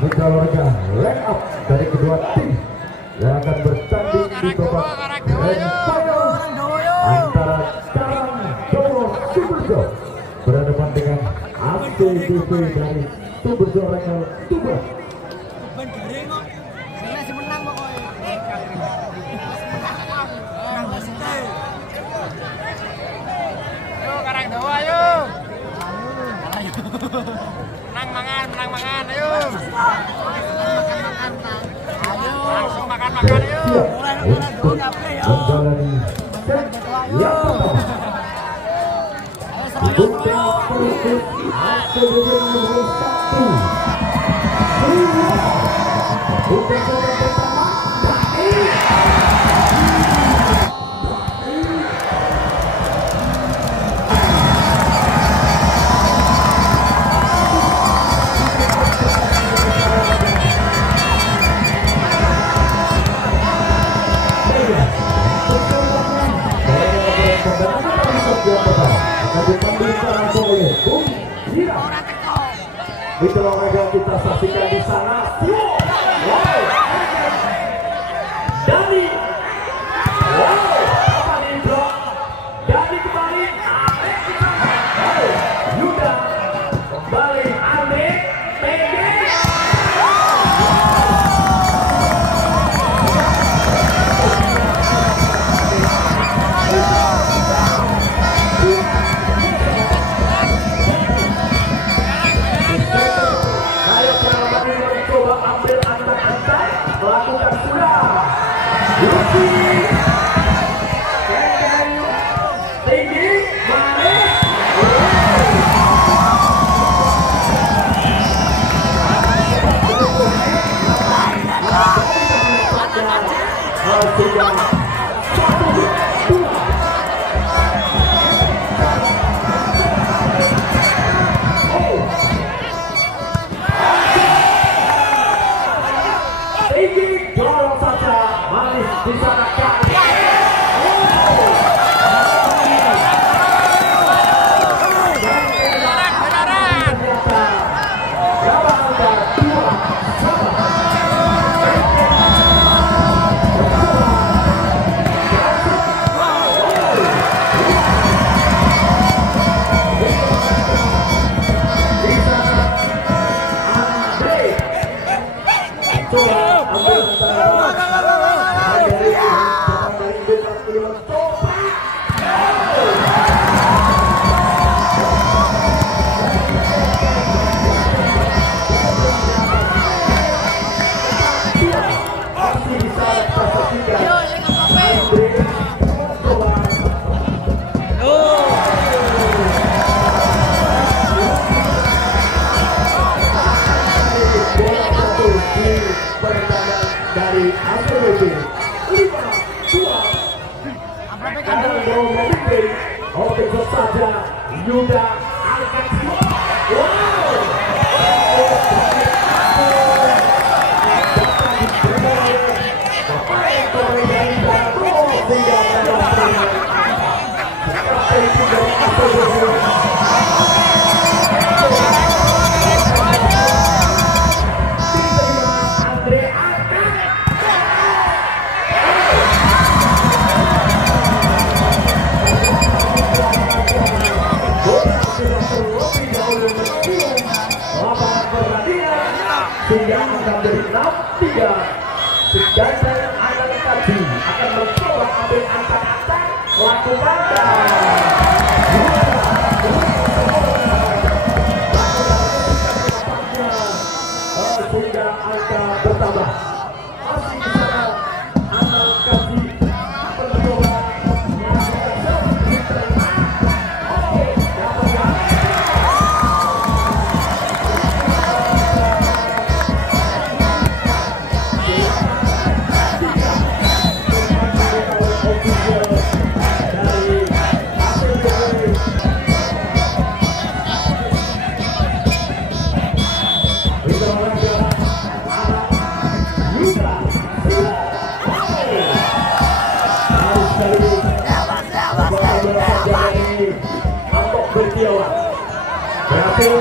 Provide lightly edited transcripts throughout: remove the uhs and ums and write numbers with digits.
mitra olahraga line up dari kedua tim yang akan bertanding di babak grand final antara Karang Dowo Superjo berhadapan dengan ACDP dari Superjo Rengal Tuba. Karang Dowo ayo. Menang mangan ayo. Langsung makan ayo. Menjalani set yang pertama. Untuk tim pelukis ACDP nomor 1. Untuk babak pertama itu olahraga kita saksikan di sana. Wow, Dani, wow, apa nih bro? Dani kembali, Ame Yuda kembali, Ame PG. Melakukan sudah tinggi manis di sana dari ACDP 5-2 Karang Dowo memimpin. Oke saja Yuda angkat. Wow, sehingga akan dari 6-3. Sejajar anak tadi akan mencoba ambil angkat-angkat lakukan sehingga angka bertambah. Masih di sana anak tadi akan mencoba berhasil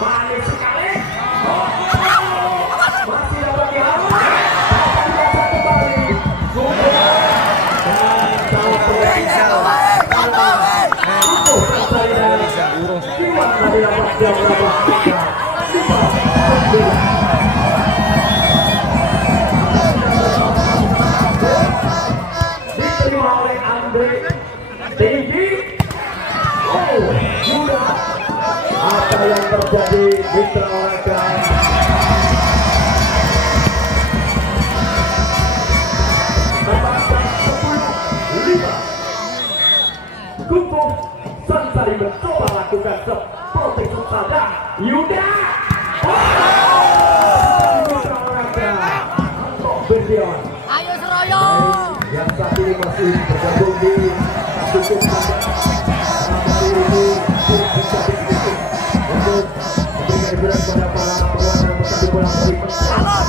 manis sekali. Masih dapat dihalau. Dibaca kembali. Dan jauh diterima oleh Andre tinggi. Oh, sudah apa yang terjadi Mitra Olahraga? Kumpul Sansari mencoba lakukan seperti saja. Yuda, Mitra Olahraga untuk Berdion. Ayo Seroyo. Yang saat ini masih bergabung di cukup pada ini bisa dikritik untuk memberikan hiburan kepada para pelawan yang bersatu bola dari Calon.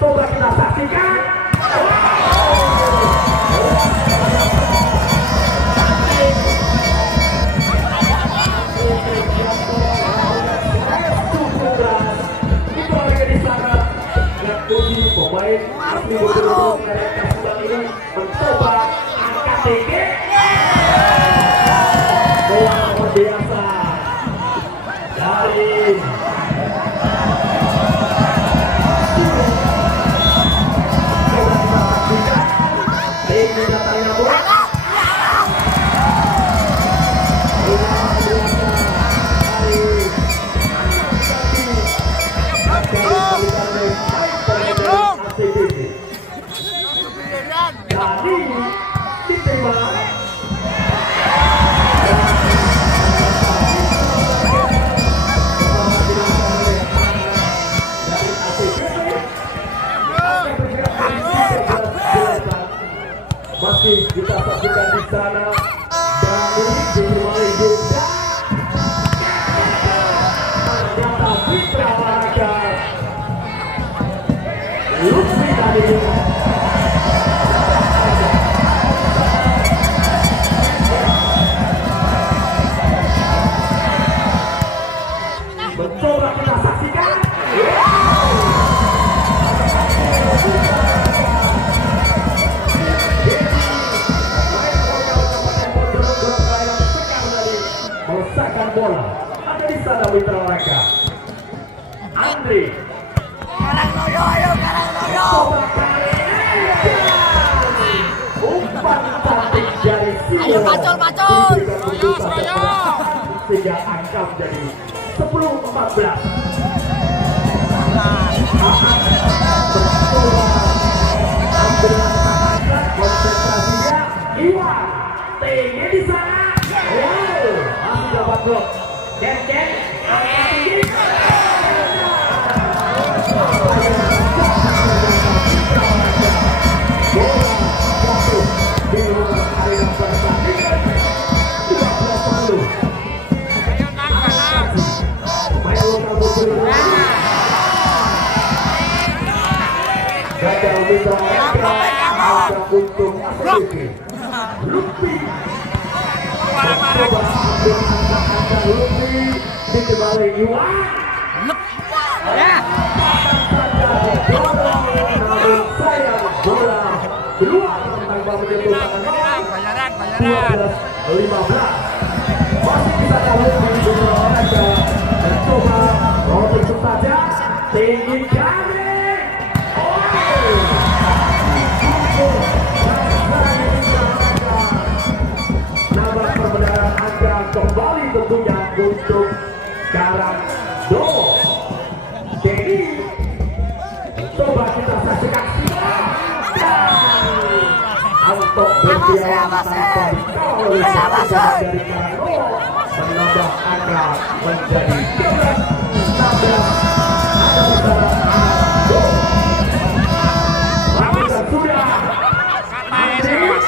Coba kita saksikan. Itu mereka di sana yang tujuh pemain asli betul-betul dari kasuan ini mencoba angkat tinggi. Luar biasa dari ini datangnya bola. Jadi diterima. Masih kita saksikan di sana dari Jumlah Yuda. Ternyata Mitra Olahraga Lutfi tadi mencoba kita saksikan. Melesakkan bola ada di sana Mitra Olahraga. Andre Karangloyo, ayo Karangloyo. coba kali umpan cantik dari Sio. Ayo, pacul. Ayo sehingga angka menjadi 10-14. Konsentrasinya Iwan tinggi di sana. Masih dapat blok. Ken angkat tinggi. Bola jatuh di luar arena pertandingan. 12-10. Main lokal bergerak. Gagal Mitra Olahraga ada untung ACBP. Lutfi coba ambil angka Lutfi dikembali Iwan. Namun sayang bola keluar tanpa menyentuh tangan. Bayaran. 12-15. Masih bisa tahu di Mitra Olahraga mencoba rolling saja tinggi kali. Nama perbedaran Anda kembali tentunya untuk Karangdo. Jadi coba kita saksikan untuk berdiam tanpa dikawal oleh dari Karangdo menambah angka menjadi 12-16. Ada bersama Karangdo. Lakukan sudah. Andre.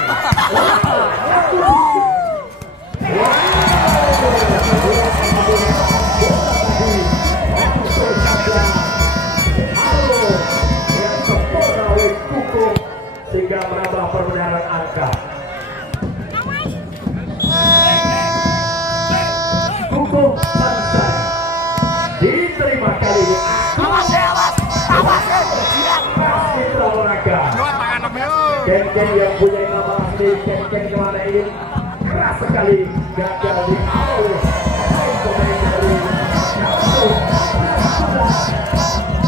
Ken yang punya nama asli Ken kemana ini keras sekali gagal di awal pemain dari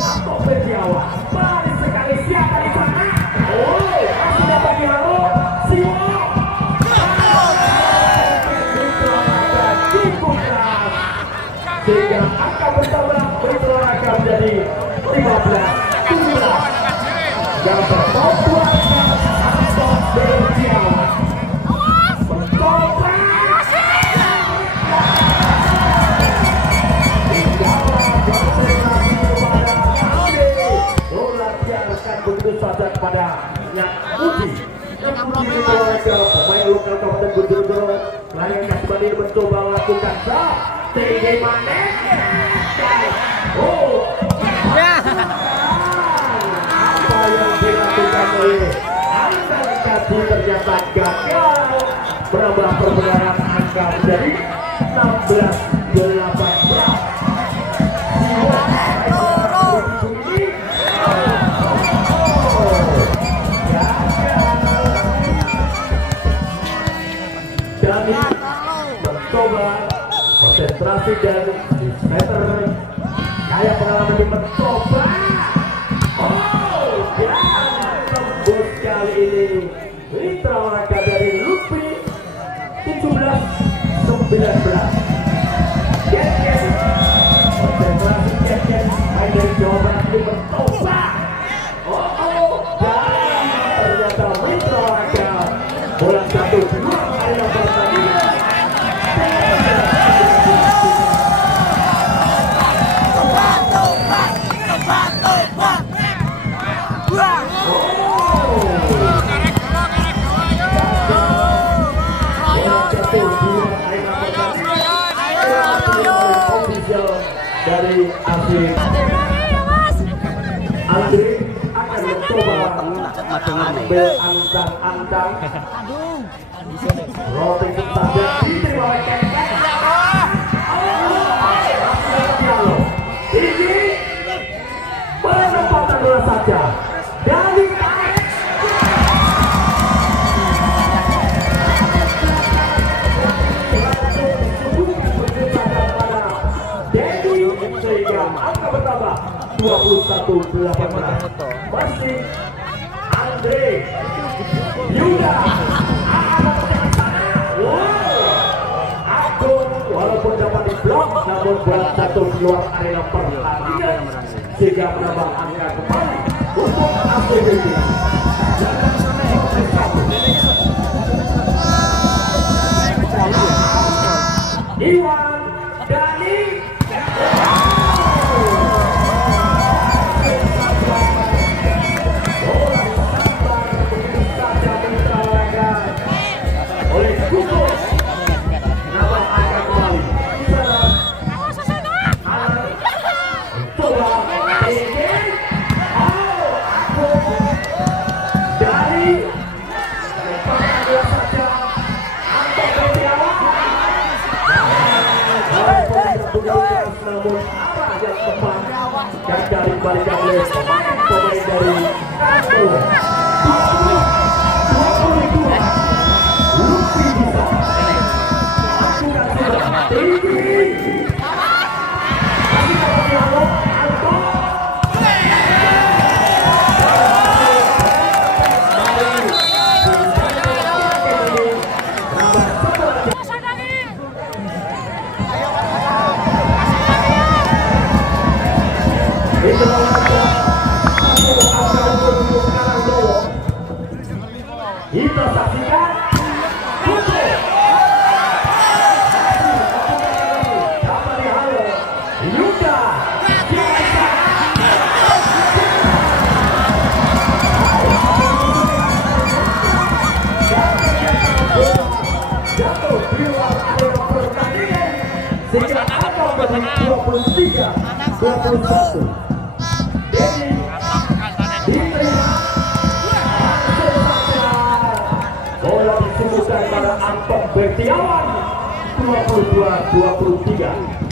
Anto Bertiawan baris sekali siapa di sana masih dapat dilalu Simo cukup keras sehingga angka bertambah berolahraga menjadi 15-17 yang bertobat Anto Bertiawan bertobat bola diarahkan begitu saja kepada Nyakuti pemain lokal Kabupaten Bojonegoro layaknya kembali mencoba melakukan tinggi mana apa yang dilakukan oleh Anton Kaji ternyata gagal berubah perbedaan angka menjadi 16-18 Dani mencoba konsentrasi dan meter kayak pengalaman di mencoba dan tembus kali ini Mitra Olahraga dari Lutfi 17-19 Ken konsentrasi Ken main dari Jawa Barat di mencoba dan ternyata Mitra Olahraga bola 1-2 area pertandingan dari Asik Andre akan mencoba ambil ancang-ancang rolling saja diterima oleh Ken ini penempatan bola saja dari angka bertambah 21-18 masih Andre Yuda Agung walaupun dapat diblok namun bola jatuh keluar area pertandingan sehingga menambah angka kembali untuk ACBD Iwan Dani namun arah yang tepat dan dari balik oleh pemain dari Anto 22 Lutfi bisa lakukan sudah tinggi masih dapat dialog Anto kita saksikan Yuda jatuh di luar area pertandingan sehingga akan menjadi 23-21 bola disebutkan pada Anto Bertiawan 22-23